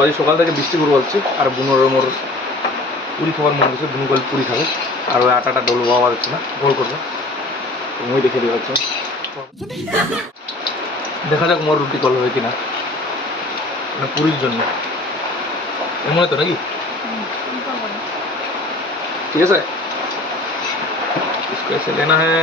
ওই সকাল থেকে বৃষ্টি করে বলছে আর বুনোর মোর পুরি খাবার মনে হচ্ছে, বুনো গেল পুরি খাবে আর ওই আটাটা ডোল বাবা যাচ্ছে না, গোল করবে তুমি দেখে দিয়ে হচ্ছে। দেখা যাক মোর রুটি কল হবে কিনা, মানে পুরীর জন্য এমন তো নাকি। ঠিক আছে, इसको ऐसे लेना है।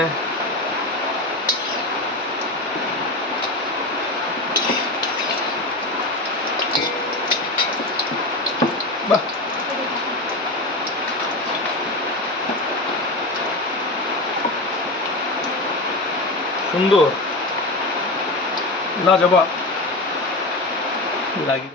বাহ, সুন্দর লাজবাব লাগি।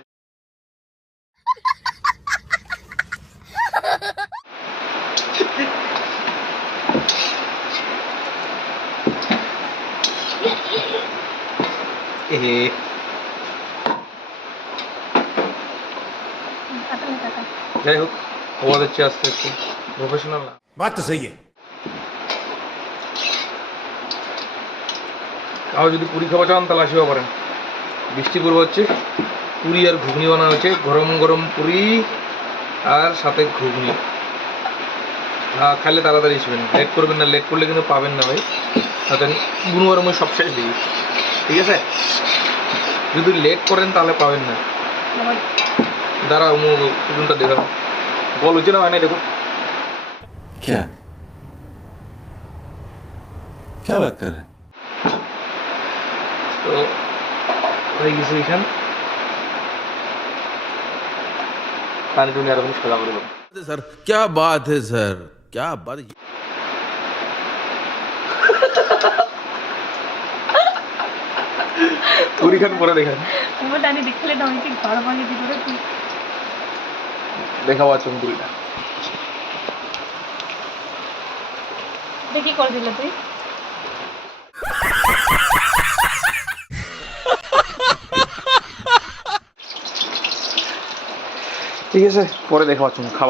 যাই হোক হওয়া যাচ্ছে আস্তে আস্তে, প্রফেশনাল না। बात तो सही है। কাউ যদি পুরি খাওয়া চান তাহলে আসিবা পারেন। বৃষ্টি পূর্ব হচ্ছে, পুরি আর ঘুগনি বানানো হচ্ছে, গরম গরম পুরি আর সাথে ঘুগনি। খাইলে তাড়াতাড়ি আসবেন, লেট করবেন না, লেট করলে কিন্তু পাবেন না ভাই। সাথে বুনো আর মই সব শেষ দিই, ঠিক আছে? যদি লেট করেন তাহলে পাবেন না। দাঁড়াও মু ওজনটা দেখো, বল হচ্ছে না হয় নাই দেখো। क्या क्या बात कर रहे हैं? তো হয়ে গেছে এখান পানি টুনি আরো সোজা করে দেবো। सर क्या बात है सर, क्या बात है। পুরি খান পরে দেখান, আমি দেখলে না অনেক বড় বড় ভিতরে দেখাবো আচরণ পুরিটা। দেখি করে দিলে তুই। ঠিক আছে, পরে দেখাবো খাবার।